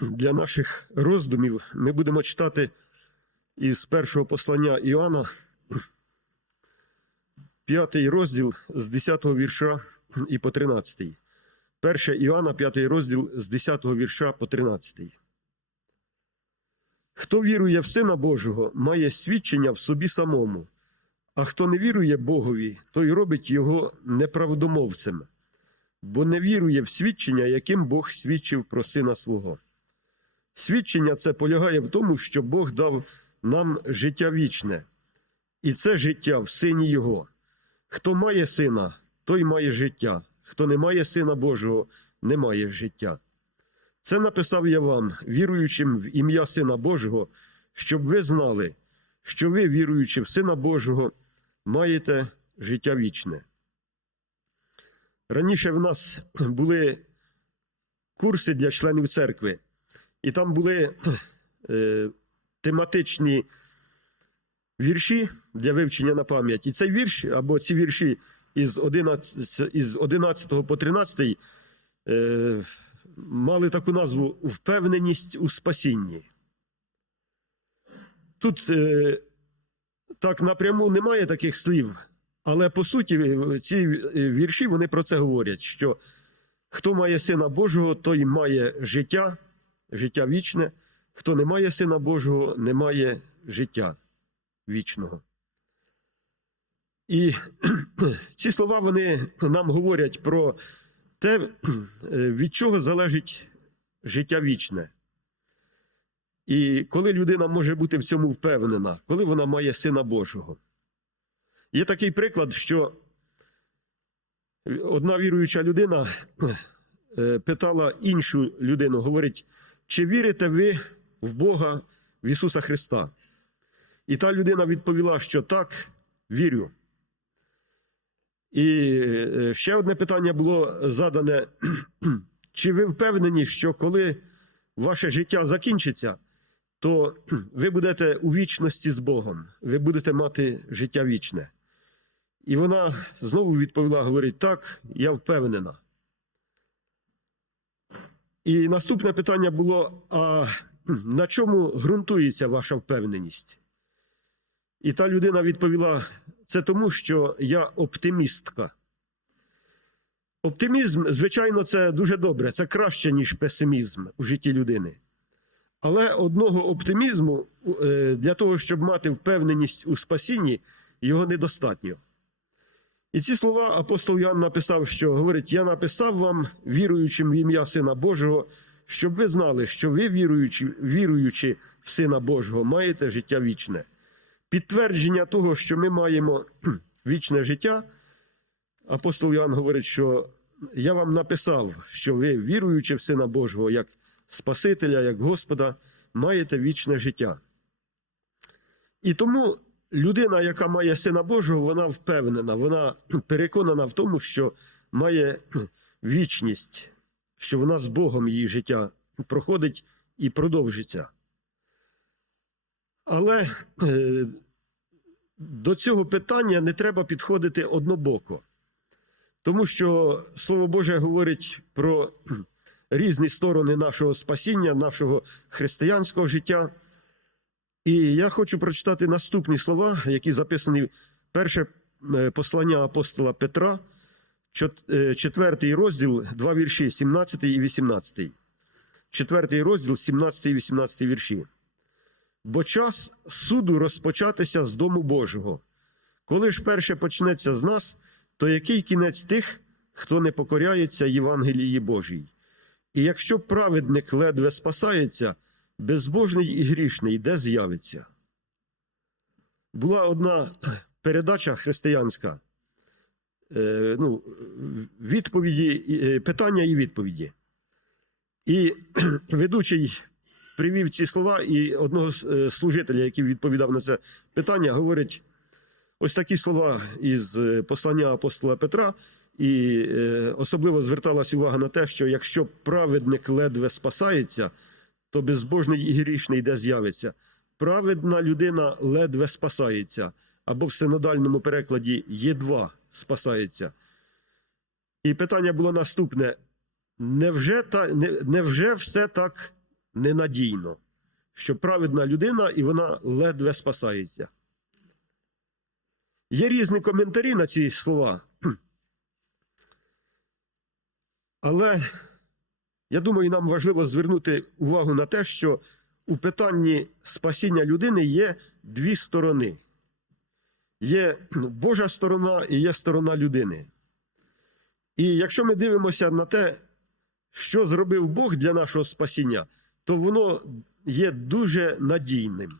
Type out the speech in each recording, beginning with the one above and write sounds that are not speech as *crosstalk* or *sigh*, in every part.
для наших роздумів ми будемо читати із першого послання Іоанна, п'ятий розділ з 10 вірша і по 13. Перше Іоанна, п'ятий розділ з 10 вірша по 13. Хто вірує в Сина Божого, має свідчення в собі самому, а хто не вірує Богові, той робить його неправдомовцем, бо не вірує в свідчення, яким Бог свідчив про Сина свого. Свідчення це полягає в тому, що Бог дав нам життя вічне, і це життя в Сині Його. Хто має сина, той має життя, хто не має Сина Божого, не має життя. Це написав я вам, віруючим в ім'я Сина Божого, щоб ви знали, що ви, віруючи в Сина Божого, маєте життя вічне. Раніше в нас були курси для членів церкви, і там були е, тематичні вірші для вивчення на пам'ять. І цей вірш, або ці вірші із 11, із 11 по 13 е, мали таку назву Впевненість у спасінні. Тут е, так напряму немає таких слів, але по суті ці вірші вони про це говорять: що хто має Сина Божого, той має життя, життя вічне, хто не має Сина Божого, не має життя вічного. І *clears throat* ці слова вони нам говорять про те, *clears throat* від чого залежить життя вічне. І коли людина може бути в цьому впевнена, коли вона має Сина Божого. Є такий приклад, що одна віруюча людина *clears throat* е, питала іншу людину, говорить, чи вірите ви в Бога, в Ісуса Христа? І та людина відповіла, що так, вірю. І е, ще одне питання було задане: *clears throat* чи ви впевнені, що коли ваше життя закінчиться, то ви будете у вічності з Богом, ви будете мати життя вічне? І вона знову відповіла: говорить, так, я впевнена. І наступне питання було: а на чому ґрунтується ваша впевненість? І та людина відповіла: це тому, що я оптимістка. Оптимізм, звичайно, це дуже добре, це краще, ніж песимізм у житті людини. Але одного оптимізму е, для того, щоб мати впевненість у спасінні, його недостатньо. І ці слова апостол Ян написав, що говорить: Я написав вам, віруючим в ім'я Сина Божого, щоб ви знали, що ви, віруючи, віруючи в Сина Божого, маєте життя вічне. Підтвердження того, що ми маємо *clears throat* вічне життя, апостол Іоанн говорить, що я вам написав, що ви, віруючи в Сина Божого, як Спасителя, як Господа, маєте вічне життя. І тому людина, яка має Сина Божого, вона впевнена, вона *clears throat* переконана в тому, що має *clears throat* вічність, що вона з Богом її життя проходить і продовжиться. Але е, до цього питання не треба підходити однобоко, тому що Слово Боже говорить про *clears throat* різні сторони нашого спасіння, нашого християнського життя. І я хочу прочитати наступні слова, які записані перше е, послання апостола Петра, е, четвертий розділ, два вірші, 17 і 18. Четвертий розділ, 17 і 18 вірші. Бо час суду розпочатися з дому Божого. Коли ж перше почнеться з нас, то який кінець тих, хто не покоряється Євангелії Божій? І якщо праведник ледве спасається, безбожний і грішний де з'явиться? Була одна передача християнська, е, ну, відповіді, е, питання і відповіді. І *clears throat* ведучий привів ці слова, і одного з, е, служителя, який відповідав на це питання, говорить ось такі слова із послання апостола Петра. І особливо зверталась увага на те, що якщо праведник ледве спасається, то безбожний і грішний де з'явиться. Праведна людина ледве спасається, або в синодальному перекладі єдва спасається. І питання було наступне: невже, та, не, невже все так ненадійно, що праведна людина і вона ледве спасається. Є різні коментарі на ці слова. *clears throat* Але я думаю, нам важливо звернути увагу на те, що у питанні спасіння людини є дві сторони. Є Божа сторона і є сторона людини. І якщо ми дивимося на те, що зробив Бог для нашого спасіння, то воно є дуже надійним.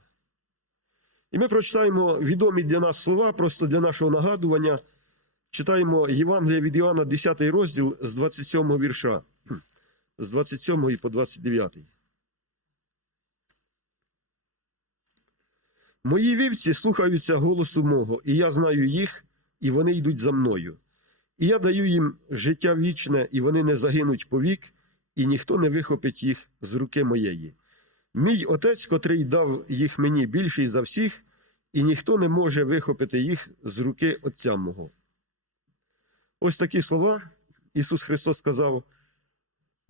І ми прочитаємо відомі для нас слова, просто для нашого нагадування. Читаємо Євангелія від Іоанна, 10 розділ з 27 вірша, з 27 по 29. Мої вівці слухаються голосу мого, і я знаю їх, і вони йдуть за мною. І я даю їм життя вічне, і вони не загинуть повік, і ніхто не вихопить їх з руки моєї. Мій отець, котрий дав їх мені більший за всіх, і ніхто не може вихопити їх з руки Отця мого. Ось такі слова Ісус Христос сказав,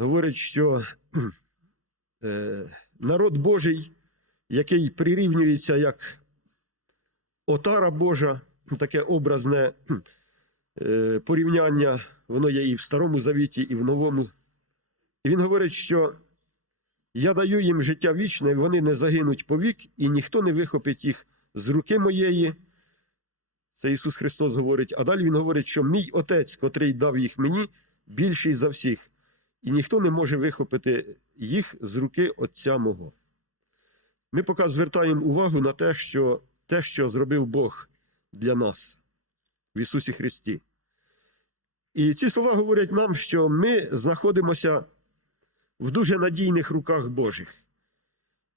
говорить, що е, народ Божий, який прирівнюється як отара Божа, таке образне е, порівняння, воно є і в Старому Завіті, і в Новому. І він говорить, що я даю їм життя вічне, вони не загинуть повік, і ніхто не вихопить їх з руки моєї. Це Ісус Христос говорить. А далі Він говорить, що мій Отець, котрий дав їх мені, більший за всіх, і ніхто не може вихопити їх з руки Отця мого. Ми поки звертаємо увагу на те, що те, що зробив Бог для нас в Ісусі Христі. І ці слова говорять нам, що ми знаходимося в дуже надійних руках Божих.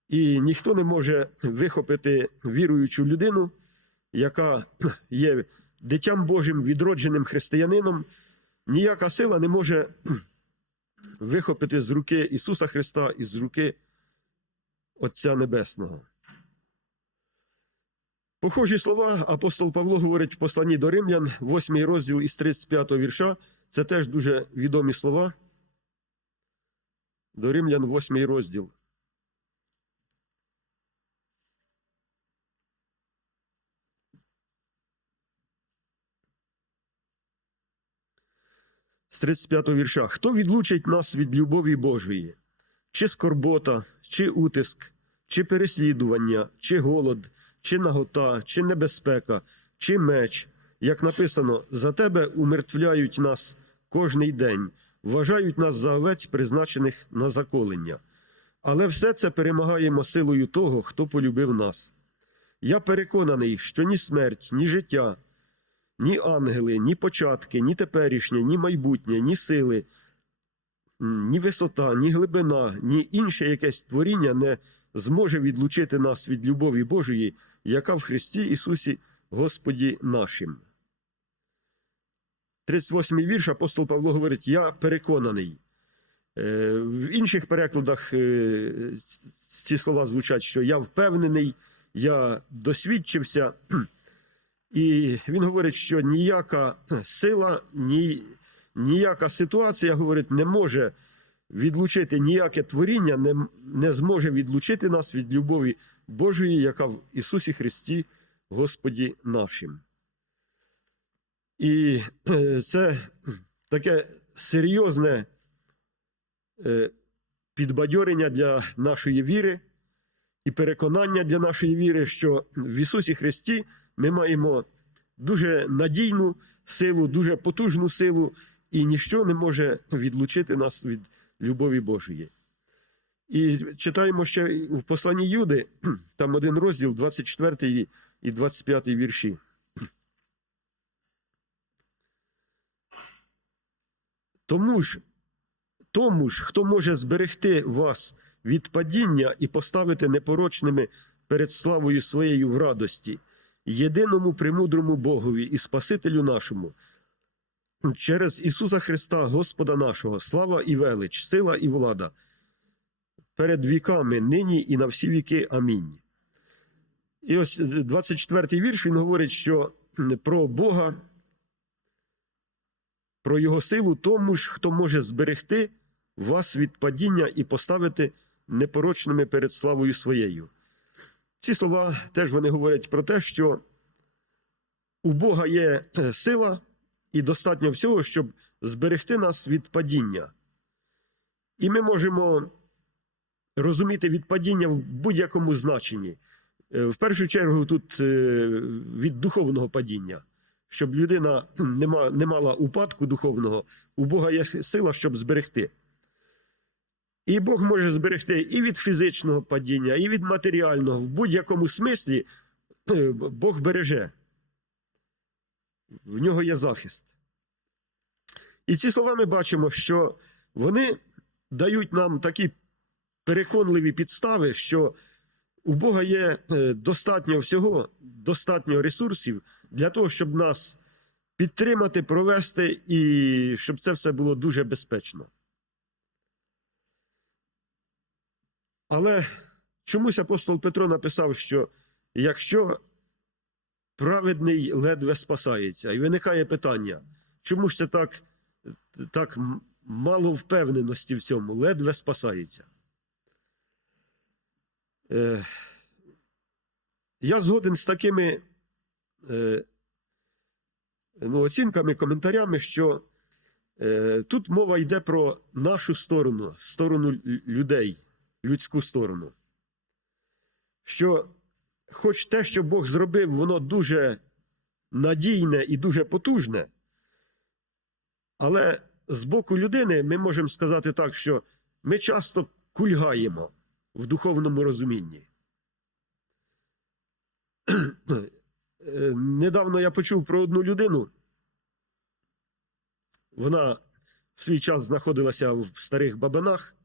І ніхто не може вихопити віруючу людину, яка є дитям Божим, відродженим християнином. Ніяка сила не може вихопити з руки Ісуса Христа і з руки Отця Небесного. Похожі слова апостол Павло говорить в посланні до Римлян, 8 розділ із 35 вірша. Це теж дуже відомі слова. До Римлян, 8 розділ. З 35 вірша. Хто відлучить нас від любові Божої? Чи скорбота, чи утиск, чи переслідування, чи голод, чи нагота, чи небезпека, чи меч, як написано, за тебе умертвляють нас кожний день, вважають нас за овець, призначених на заколення. Але все це перемагаємо силою того, хто полюбив нас. Я переконаний, що ні смерть, ні життя, ні ангели, ні початки, ні теперішнє, ні майбутнє, ні сили, ні висота, ні глибина, ні інше якесь творіння не зможе відлучити нас від любові Божої, яка в Христі Ісусі Господі нашим. 38-й вірш апостол Павло говорить: Я переконаний. Е, В інших перекладах е, ці слова звучать, що я впевнений, я досвідчився. І він говорить, що ніяка сила, ні, ніяка ситуація, говорить, не може відлучити ніяке творіння, не, не зможе відлучити нас від любові Божої, яка в Ісусі Христі, Господі нашим. І е, це таке серйозне е, підбадьорення для нашої віри і переконання для нашої віри, що в Ісусі Христі ми маємо дуже надійну силу, дуже потужну силу, і ніщо не може відлучити нас від любові Божої. І читаємо ще в посланні Юди, *clears throat* там один розділ, 24 і 25 вірші. Тому ж, тому ж, хто може зберегти вас від падіння і поставити непорочними перед славою своєю в радості, єдиному премудрому Богові і Спасителю нашому, через Ісуса Христа, Господа нашого, слава і велич, сила і влада, перед віками, нині і на всі віки. Амінь. І ось 24-й вірш він говорить, що про Бога, про Його силу тому ж, хто може зберегти вас від падіння і поставити непорочними перед славою своєю. Ці слова теж вони говорять про те, що у Бога є е, сила і достатньо всього, щоб зберегти нас від падіння. І ми можемо розуміти від падіння в будь-якому значенні. Е, В першу чергу, тут е, від духовного падіння, щоб людина не мала упадку духовного, у Бога є сила, щоб зберегти. І Бог може зберегти і від фізичного падіння, і від матеріального. В будь-якому смислі е, Бог береже. В нього є захист. І ці слова ми бачимо, що вони дають нам такі переконливі підстави, що у Бога є е, достатньо всього, достатньо ресурсів для того, щоб нас підтримати, провести і щоб це все було дуже безпечно. Але чомусь апостол Петро написав, що якщо праведний ледве спасається, і виникає питання, чому ж це так, так мало впевненості в цьому, ледве спасається? Е, я згоден з такими е, ну, оцінками, коментарями, що е, тут мова йде про нашу сторону, сторону людей, людську сторону. Що, хоч те, що Бог зробив, воно дуже надійне і дуже потужне, але з боку людини ми можемо сказати так, що ми часто кульгаємо в духовному розумінні. Недавно я почув про одну людину. Вона в свій час знаходилася в старих бабанах,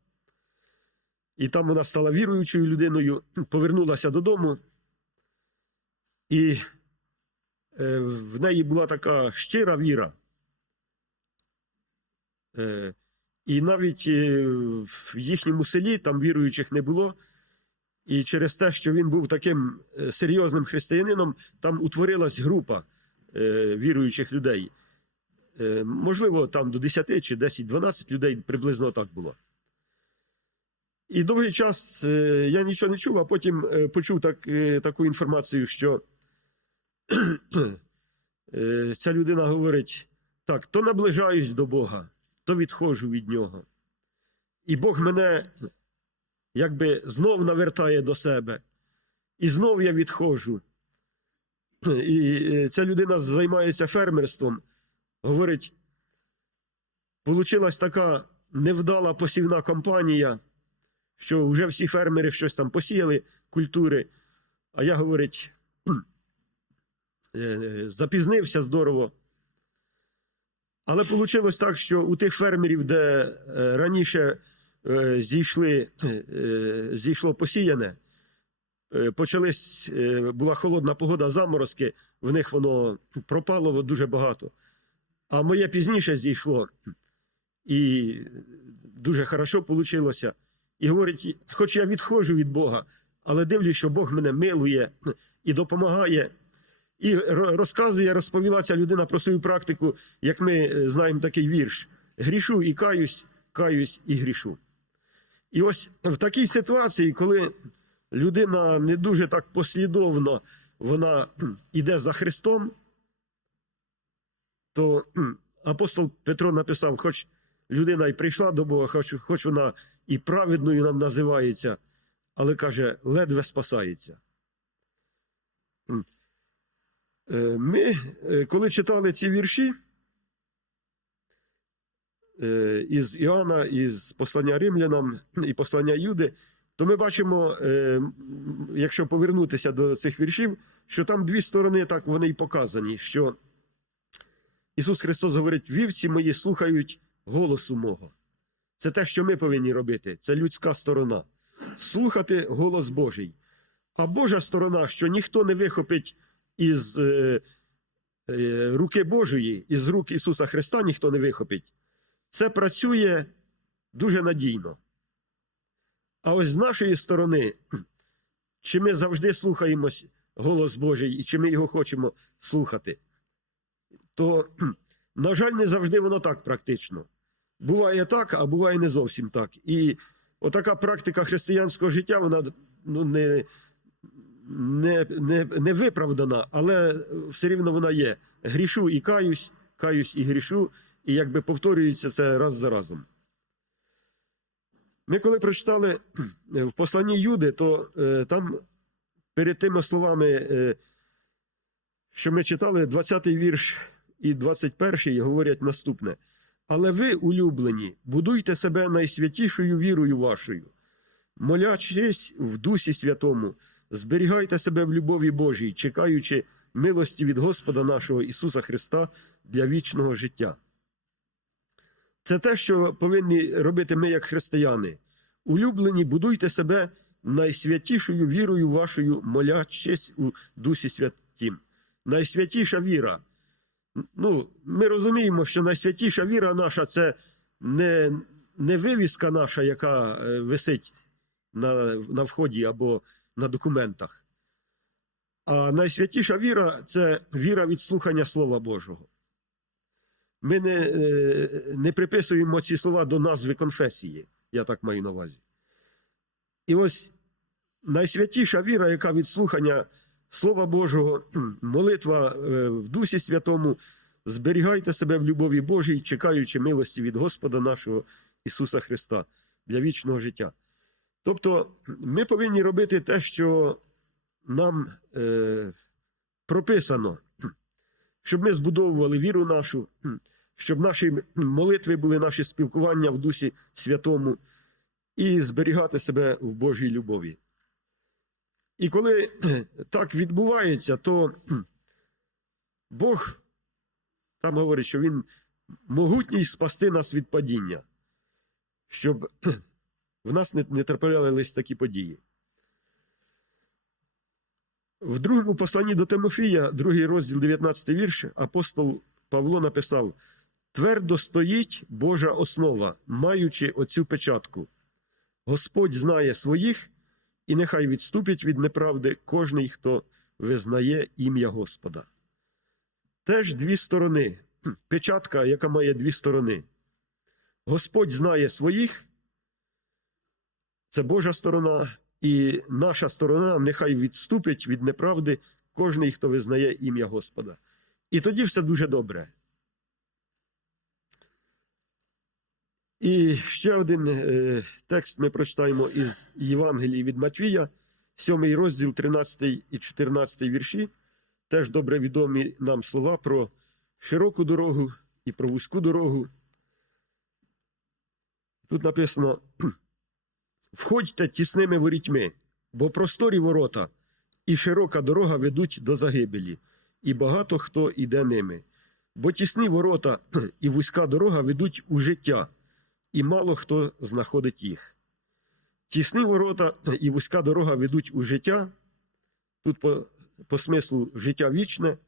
і там вона стала віруючою людиною, повернулася додому, і е, в неї була така щира віра. Е, І навіть е, в їхньому селі там віруючих не було. І через те, що він був таким серйозним християнином, там утворилась група віруючих людей. Можливо, там до 10 чи 10-12 людей приблизно так було. І довгий час е, я нічого не чув, а потім е, почув так, е, таку інформацію, що *clears throat* ця людина говорить: так, то наближаюсь до Бога, то відходжу від нього. І Бог мене якби знов навертає до себе. І знов я відходжу. І ця людина займається фермерством. Говорить, получилась така невдала посівна кампанія, що вже всі фермери щось там посіяли культури. А я, говорить, е, запізнився здорово. Але вийшло так, що у тих фермерів, де е, раніше е, зійшли, е, зійшло посіяне, е, почались, е, була холодна погода, заморозки, в них воно пропало дуже багато. А моє пізніше зійшло, і дуже хорошо вийшло. І говорить, хоч я відходжу від Бога, але дивлюсь, що Бог мене милує і допомагає. І розказує, розповіла ця людина про свою практику, як ми е, знаємо такий вірш: грішу і каюсь, каюсь і грішу. І ось в такій ситуації, коли людина не дуже так послідовно вона іде за Христом, то апостол Петро написав, хоч людина і прийшла до Бога, хоч, хоч вона і праведною нам називається, але каже, ледве спасається. Е, Ми, е, коли читали ці вірші е, із Іоанна, із послання римлянам і послання Юди, то ми бачимо, якщо повернутися до цих віршів, що там дві сторони так вони й показані, що Ісус Христос говорить: вівці мої слухають голосу мого. Це те, що ми повинні робити. Це людська сторона. Слухати голос Божий. А Божа сторона, що ніхто не вихопить із е, е, руки Божої, із рук Ісуса Христа ніхто не вихопить. Це працює дуже надійно. А ось з нашої сторони, чи ми завжди слухаємось голос Божий і чи ми його хочемо слухати, то, на жаль, не завжди воно так практично. Буває так, а буває не зовсім так. І отака практика християнського життя, вона ну, не, не, не, не виправдана, але все рівно вона є. Грішу і каюсь, каюсь і грішу, і якби повторюється це раз за разом. Ми коли прочитали в посланні Юди, то е, там перед тими словами, е, що ми читали, 20-й вірш і 21-й говорять наступне. Але ви, улюблені, будуйте себе найсвятішою вірою вашою, молячись в Дусі Святому, зберігайте себе в любові Божій, чекаючи милості від Господа нашого Ісуса Христа для вічного життя. Це те, що повинні робити ми, як християни. Улюблені, будуйте себе найсвятішою вірою вашою, молячись у Дусі Святім. Найсвятіша віра. Ну, ми розуміємо, що найсвятіша віра наша це не, не вивіска наша, яка е, висить на, на вході або на документах. А найсвятіша віра це віра від слухання Слова Божого. Ми не, е, не приписуємо ці слова до назви конфесії, я так маю на увазі. І ось найсвятіша віра, яка від слухання Слова Божого, *clears throat* молитва е, в Дусі Святому, зберігайте себе в любові Божій, чекаючи милості від Господа нашого Ісуса Христа для вічного життя. Тобто ми повинні робити те, що нам е, прописано, *clears throat* щоб ми збудовували віру нашу, *clears throat* щоб наші молитви були наші спілкування в Дусі Святому і зберігати себе в Божій любові. І коли *clears throat* так відбувається, то Бог там говорить, що Він могутній спасти нас від падіння, щоб в нас не, не траплялись такі події. В другому посланні до Тимофія, другий розділ, 19 вірш, апостол Павло написав: Твердо стоїть Божа основа, маючи оцю печатку. Господь знає своїх, і нехай відступить від неправди кожний, хто визнає ім'я Господа. Теж дві сторони. Печатка, яка має дві сторони. Господь знає своїх, це Божа сторона, і наша сторона нехай відступить від неправди кожний, хто визнає ім'я Господа. І тоді все дуже добре. І ще один е, текст ми прочитаємо із Євангелії від Матвія, 7 розділ, 13 і 14 вірші. Теж добре відомі нам слова про широку дорогу і про вузьку дорогу. Тут написано: Входьте тісними ворітьми, бо просторі ворота і широка дорога ведуть до загибелі, і багато хто іде ними. Бо тісні ворота і вузька дорога ведуть у життя, і мало хто знаходить їх. Тісні ворота і вузька дорога ведуть у життя, тут по, по смислу життя вічне,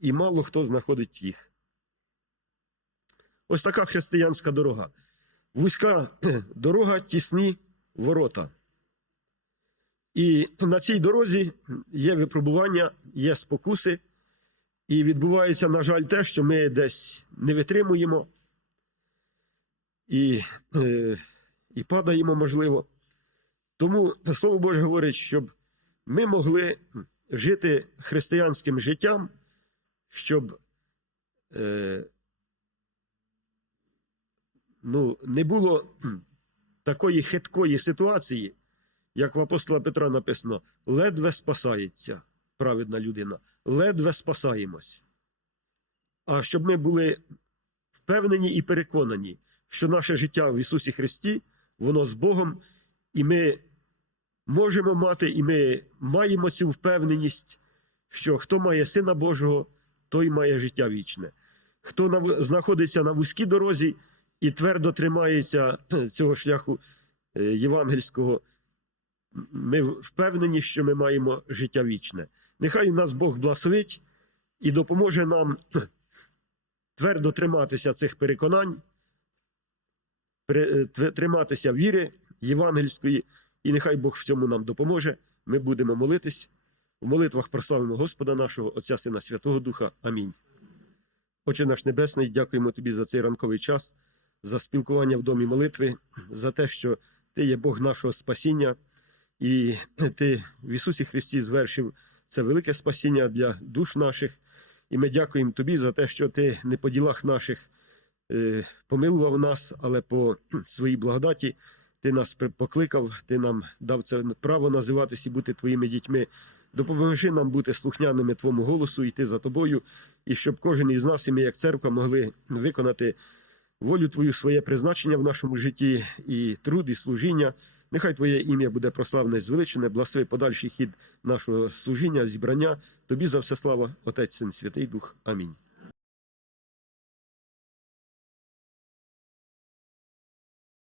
і мало хто знаходить їх. Ось така християнська дорога. Вузька *clears throat* дорога, тісні ворота. І на цій дорозі є випробування, є спокуси, і відбувається, на жаль, те, що ми десь не витримуємо і, е, і падаємо, можливо. Тому Слово Боже говорить, щоб ми могли жити християнським життям, щоб е, ну, не було такої хиткої ситуації, як в апостола Петра написано, ледве спасається праведна людина, ледве спасаємось. А щоб ми були впевнені і переконані, що наше життя в Ісусі Христі, воно з Богом, і ми можемо мати, і ми маємо цю впевненість, що хто має Сина Божого, той має життя вічне. Хто на, знаходиться на вузькій дорозі і твердо тримається *clears throat* цього шляху е, євангельського, ми впевнені, що ми маємо життя вічне. Нехай нас Бог благословить і допоможе нам *clears throat* твердо триматися цих переконань, триматися віри євангельської, і нехай Бог в цьому нам допоможе. Ми будемо молитись. В молитвах прославимо Господа нашого, Отця Сина Святого Духа. Амінь. Отче наш Небесний, дякуємо Тобі за цей ранковий час, за спілкування в домі молитви, за те, що Ти є Бог нашого спасіння, і Ти в Ісусі Христі звершив це велике спасіння для душ наших. І ми дякуємо Тобі за те, що Ти не по ділах наших е, помилував нас, але по *clears throat* своїй благодаті Ти нас покликав, Ти нам дав це право називатись і бути Твоїми дітьми. Допоможи нам бути слухняними Твому голосу, йти за тобою, і щоб кожен із нас, і ми, як церква, могли виконати волю Твою, своє призначення в нашому житті, і труд, і служіння. Нехай Твоє ім'я буде прославне і звеличене, благослови подальший хід нашого служіння, зібрання. Тобі за все слава, Отець, Син, Святий Дух. Амінь.